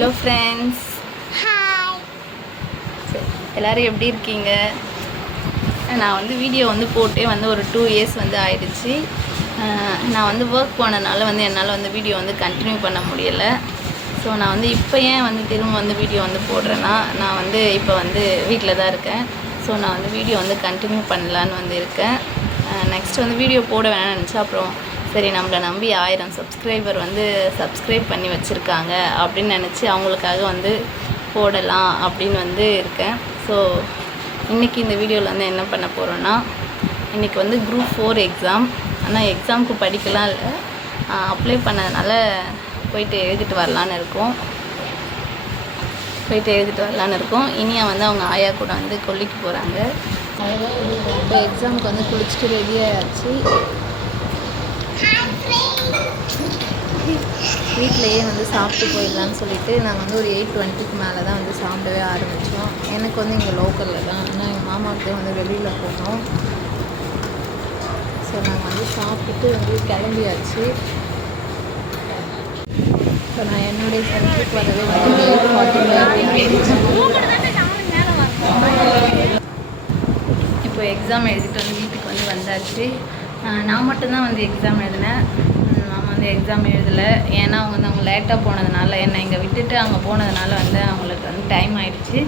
Hello friends எல்லோரும் எப்படி இருக்கீங்க? நான் வந்து வீடியோ வந்து போட்டே வந்து ஒரு டூ இயர்ஸ் வந்து ஆயிடுச்சு. நான் வந்து ஒர்க் போனனால வந்து என்னால் வந்து வீடியோ வந்து கண்டினியூ பண்ண முடியலை. ஸோ நான் வந்து இப்போ ஏன் வந்து திரும்ப வந்து வீடியோ வந்து போடுறேன்னா நான் வந்து இப்போ வந்து வீட்டில் தான் இருக்கேன். ஸோ நான் வந்து வீடியோ வந்து கண்டினியூ பண்ணலான்னு வந்து இருக்கேன். நெக்ஸ்ட் வந்து வீடியோ போட வேணாம்னு நினச்சா அப்புறம் சரி நம்மளை நம்பி ஆயிரம் சப்ஸ்கிரைபர் வந்து சப்ஸ்கிரைப் பண்ணி வச்சுருக்காங்க அப்படின்னு நினச்சி அவங்களுக்காக வந்து போடலாம் அப்படின்னு வந்து இருக்கேன். ஸோ இன்றைக்கி இந்த வீடியோவில் வந்து என்ன பண்ண போகிறோன்னா இன்றைக்கி வந்து குரூப் ஃபோர் எக்ஸாம் ஆனால் எக்ஸாமுக்கு படிக்கலாம் இல்லை. அப்ளை பண்ணதுனால போயிட்டு எழுதிட்டு வரலான்னு இருக்கோம். போயிட்டு எழுதிட்டு வரலான்னு இருக்கோம். இனியா வந்து அவங்க ஆயா கூட வந்து கொல்லிக்கு போகிறாங்க இப்போ எக்ஸாமுக்கு வந்து குளிச்சுட்டு ரெடி வீட்டிலையே வந்து சாப்பிட்டு போயிடலான்னு சொல்லிட்டு நாங்கள் வந்து ஒரு எயிட் டுவெண்ட்டிக்கு மேலே தான் வந்து சாப்பிடவே ஆரம்பித்தோம் எனக்கு வந்து இங்கே லோக்கலில் தான். ஏன்னா எங்கள் மாமாவுக்கு வந்து வெளியில் போனோம். ஸோ நாங்கள் வந்து சாப்பிட்டுட்டு வந்து கிளம்பியாச்சு. இப்போ நான் என்னுடைய சென்டருக்கு வரவே வந்து எயிட் ஃபார்ட்டி இப்போ எக்ஸாம் எழுதிட்டு வந்து வீட்டுக்கு வந்து வந்தாச்சு. நான் மட்டும்தான் வந்து எக்ஸாம் எழுதினேன். நான் வந்து எக்ஸாம் எழுதலை. ஏன்னா அவங்க வந்து அவங்க லேட்டாக போனதுனால என்னை இங்கே விட்டுட்டு அங்கே போனதுனால வந்து அவங்களுக்கு வந்து டைம் ஆயிடுச்சு.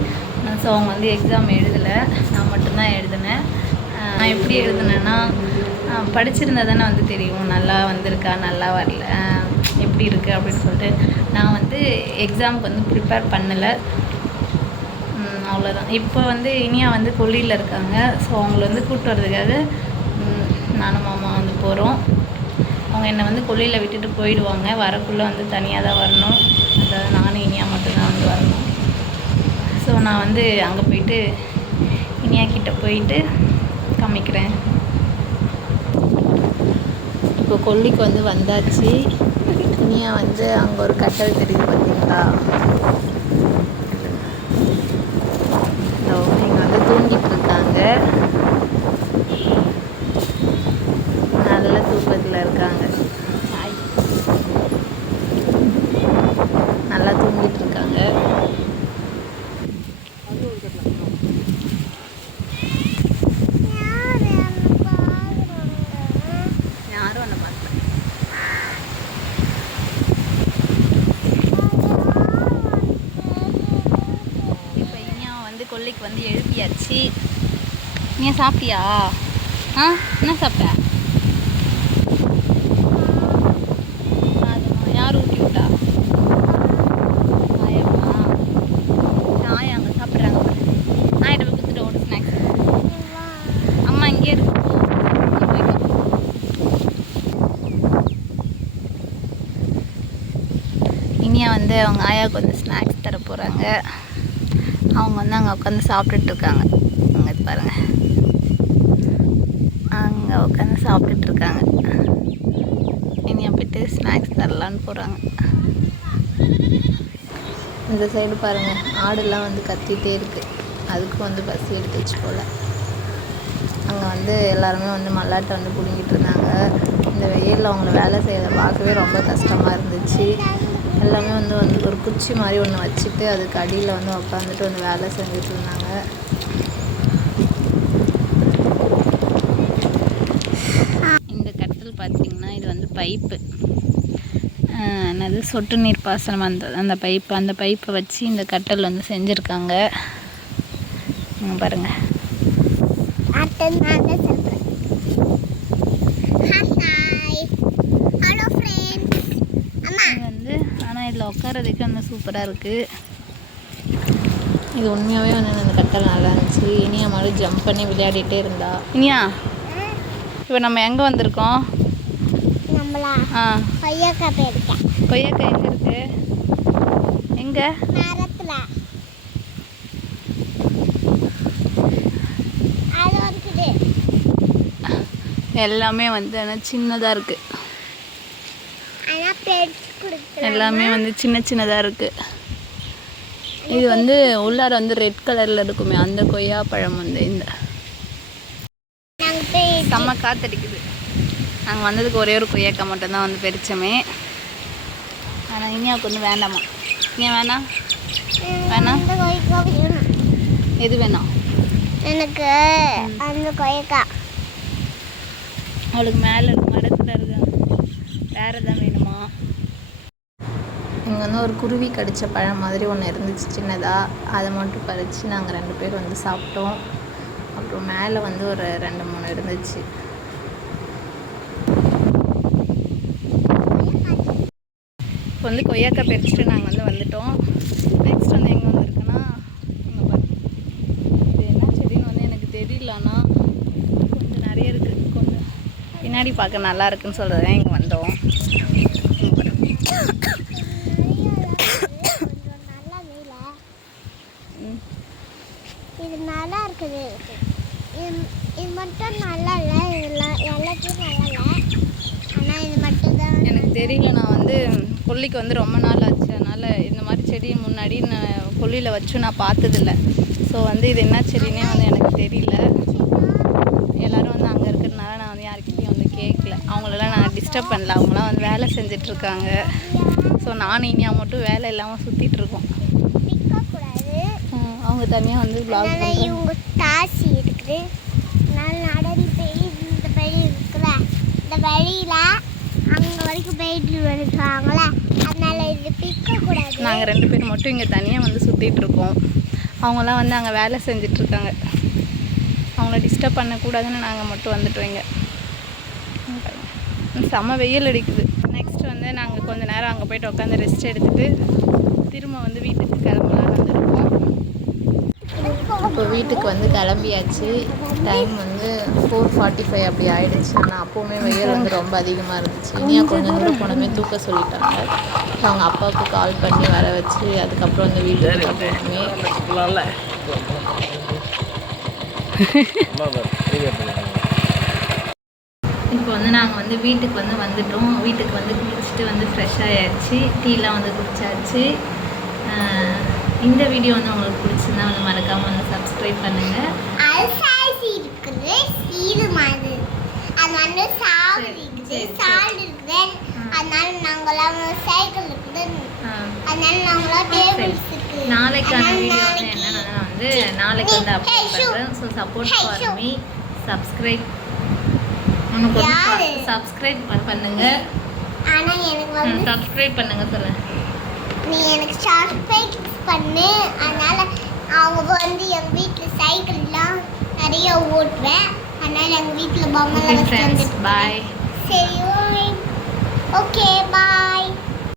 ஸோ அவங்க வந்து எக்ஸாம் எழுதலை. நான் மட்டும்தான் எழுதினேன். நான் எப்படி எழுதுனேன்னா படிச்சிருந்தா தானே வந்து தெரியும். நல்லா வந்திருக்கா நல்லா வரல. எப்படி இருக்குது அப்படின்னு சொல்லிட்டு. நான் வந்து எக்ஸாமுக்கு வந்து ப்ரிப்பேர் பண்ணலை. அவ்வளோதான் இப்போ வந்து இனியா வந்து கொல்லியில் இருக்காங்க. ஸோ அவங்கள வந்து கூப்பிட்டு வர்றதுக்காக நானும் மாமா வந்து போகிறோம் அவங்க என்னை வந்து கொல்லியில் விட்டுட்டு போயிடுவாங்க. வரக்குள்ளே வந்து தனியாக தான் வரணும். அதாவது நானும் இனியா மட்டும்தான் வந்து வரணும். ஸோ நான் வந்து அங்கே போயிட்டு இனியா கிட்டே போயிட்டு காமிக்கிறேன் இப்போ கொல்லிக்கு வந்து வந்தாச்சு. இனியா வந்து அங்கே ஒரு கட்டல் தெரியுது பார்த்தீங்களா? இதோ இங்கே வந்து தூங்கிட்டு இருக்காங்க நல்ல தூக்கத்தில் இருக்காங்க. நல்லா தூங்கிட்டு இருக்காங்க. யாரும் ஒன்று பார்க்கல. இப்போ இனியா வந்து கொல்லைக்கு வந்து எழுப்பியாச்சு. நீ சாப்பிட்டியா? ஆ என்ன சாப்பிட்ட சாதமா? யார் ஊட்டி விட்டா ஆயாம்மா ஆயா அங்கே சாப்பிட்றாங்க ஆயிட்ட போய் கொடுத்துட்டு ஓடு ஸ்நாக்ஸ் அம்மா இங்கே இருக்கு போ. நீ போயிட்டு வா. இனியா வந்து அவங்க ஆயாவுக்கு வந்து ஸ்நாக்ஸ் தர போகிறாங்க அவங்க வந்து அங்கே உட்காந்து சாப்பிட்டுட்டு இருக்காங்க. அங்கே பாருங்கள் அங்கே உட்காந்து சாப்பிட்டுட்டு இருக்காங்க. இனியா போயிட்டு ஸ்நாக்ஸ் தரலான்னு போகிறாங்க இந்த சைடு பாருங்கள் ஆடெல்லாம் வந்து கத்திகிட்டே இருக்குது அதுக்கும் வந்து பசி எடுத்துச்சு போல். அங்கே வந்து எல்லாருமே வந்து மல்லாட்டை வந்து பிடுங்கிட்டு இருந்தாங்க. இந்த வெயிலில் அவங்கள வேலை செய்யறத பார்க்கவே ரொம்ப கஷ்டமாக இருந்துச்சு. எல்லாமே வந்து வந்து ஒரு குச்சி மாதிரி ஒன்று வச்சுட்டு அதுக்கு அடியில் வந்து உட்காந்துட்டு வந்து வேலை செஞ்சுட்டு இருந்தாங்க. இந்த கட்டல் பார்த்தீங்கன்னா இது வந்து பைப்பு. என்னது? சொட்டு நீர் பாசனம் அந்த அந்த பைப்பு அந்த பைப்பை வச்சு இந்த கட்டல் வந்து செஞ்சுருக்காங்க. பாருங்கள் பாருங்க இது வந்து இதில் உட்காரதுக்கு வந்து சூப்பராக இருக்குது இது உண்மையாகவே வந்து அந்த கட்டல் நல்லா இருந்துச்சு. இனியா மாதிரி ஜம்ப் பண்ணி விளையாடிட்டே இருந்தா. இனியா இப்போ நம்ம எங்கே வந்திருக்கோம்? நம்மளா? ஆ. கொய்யாக்காய் போயிருக்கேன் கொய்யாக்காய் எங்கே இருக்கு? எங்கே? மரத்துல. அது இருக்குது எல்லாமே வந்து ஆனால் சின்னதாக இருக்குது எல்லாமே வந்து சின்ன சின்னதாக இருக்குது இது வந்து உள்ளார வந்து ரெட் கலரில் இருக்குமே அந்த கொய்யா பழம் வந்து இந்த. செம்ம காத்தடிக்குது. நாங்கள் வந்ததுக்கு ஒரே ஒரு கொய்யாக்காய் மட்டும்தான் வந்து பறிச்சோமே ஆனால் இனியாவுக்கு வந்து வேண்டாமா? ஏன் வேணாம் வேணாம். எது வேணாம் எனக்கு அந்த கொய்க்கா அவளுக்கு மேலே வேறு எதாவது வேணுமா? இங்கே வந்து ஒரு குருவி கடித்த பழம் மாதிரி ஒன்று இருந்துச்சு சின்னதாக அதை மட்டும் பறித்து நாங்கள் ரெண்டு பேர் வந்து சாப்பிட்டோம். அப்புறம் மேலே வந்து ஒரு ரெண்டு மூணு இருந்துச்சு. இப்போ வந்து கொய்யாக்காய் பறிச்சுட்டு நாங்கள் வந்து வந்துட்டோம். நெக்ஸ்ட் வந்து எங்கே வந்திருக்குன்னா இங்கே பாரு. இது என்ன செடின்னு வந்து எனக்கு தெரியல ஆனால் கொஞ்சம் நிறைய இருக்குது கொஞ்சம் பின்னாடி பார்க்க நல்லா இருக்குன்னு சொல்கிறது தான் இங்கே வந்தோம் இங்க பாரு. கொஞ்சம் நல்லா நீல ம். இது நல்லா இருக்குது இது இது மட்டும் நல்லா இல்லை இதெல்லாம் எல்லாத்தையும் நல்லா இல்லை ஆனால் இது மட்டும் தான் எனக்கு தெரியல நான் வந்து கொல்லிக்கு வந்து ரொம்ப நாள் ஆச்சு. அதனால் இந்த மாதிரி செடி முன்னாடி நான் கொல்லியில் வச்சு நான் பார்த்ததில்ல. ஸோ வந்து இது என்ன செடினே வந்து எனக்கு தெரியல. எல்லாரும் வந்து அங்கே இருக்கிறதுனால நான் வந்து யார்கிட்டயும் வந்து கேட்கல அவங்களெல்லாம் நான் டிஸ்டர்ப் பண்ணல. அவங்களாம் வந்து வேலை செஞ்சிட்ருக்காங்க. ஸோ நானும் இனியா மட்டும் வேலை இல்லாமல் சுற்றிட்டு இருக்கோம் பிக்கக்கூடாது ம், அவங்க தனியாக வந்து அதனால பண்ணுறாங்க தாசி இருக்குது. அதனால நடந்து போய் இந்த வழி இருக்குல்ல இந்த வழியில அங்கே வரைக்கும் போயிட்டு வருவாங்கள அதனால இது பிக்கக்கூடாது. நாங்கள் ரெண்டு பேர் மட்டும் இங்கே தனியாக வந்து சுற்றிட்டு இருக்கோம். அவங்களாம் வந்து அங்கே வேலை செஞ்சிட்ருக்காங்க அவங்கள டிஸ்டர்ப் பண்ணக்கூடாதுன்னு நாங்கள் மட்டும் வந்துட்டோம் இங்கே. செம்ம வெயில் அடிக்குது. நெக்ஸ்ட் வந்து நாங்கள் கொஞ்ச நேரம் அங்கே போயிட்டு உட்காந்து ரெஸ்ட் எடுத்துட்டு திரும்ப வந்து வீட்டுக்கு கிளம்பலான்னு வந்துருக்கோம். இப்போ வீட்டுக்கு வந்து கிளம்பியாச்சு. டைம் வந்து ஃபோர் ஃபார்ட்டி ஃபைவ் அப்படி ஆயிடுச்சு. ஆனால் அப்போவுமே வெயில் வந்து ரொம்ப அதிகமாக இருந்துச்சு. இனியா கொஞ்சம் தூரம் போனமே தூக்க சொல்லிட்டாங்க. அவங்க அப்பாவுக்கு கால் பண்ணி வர வச்சு அதுக்கப்புறம் வந்து வீட்டுக்கு போனோமே இப்போ வந்து நாங்கள் வந்து வீட்டுக்கு வந்து வந்துட்டோம். வீட்டுக்கு வந்து குளிச்சுட்டு வந்து ஃப்ரெஷ் ஆயாச்சு. டீலாம் வந்து குடிச்சாச்சு. இந்த வீடியோ வந்து உங்களுக்கு பிடிச்சிருந்தா வந்து மறக்காமல் வந்து சப்ஸ்கிரைப் பண்ணுங்கள் அல்சாசி இருக்குது சீடு மாதிரி அது வந்து இருக்குது சால் இருக்குது. அதனால நாங்களாம் சைக்கிள் இருக்குது அதனால நாங்களாம் டேபிள்ஸ் இருக்கு நாளைக்கான வீடியோ வந்து நாளைக்கு- என்னன்னா வந்து நாளைக்கு வந்து Hey, அப்லோட் Shu. பண்ணுறேன் so support for. Me subscribe யாரு? சப்ஸ்கிரைப் பண்ணுங்க. ஆனா எனக்கு சப்ஸ்கிரைப் பண்ணுங்க சொல்லுங்க நீ எனக்கு சர்ப்ரைஸ் பண்ணு. அதனால அவங்க வந்து எங்க வீட்டுல சைக்கிள்லாம் நிறைய ஓட்டுவேன். அதனால எங்க வீட்டுல பொம்மை வச்சு பாய் சரி ஓகே பாய்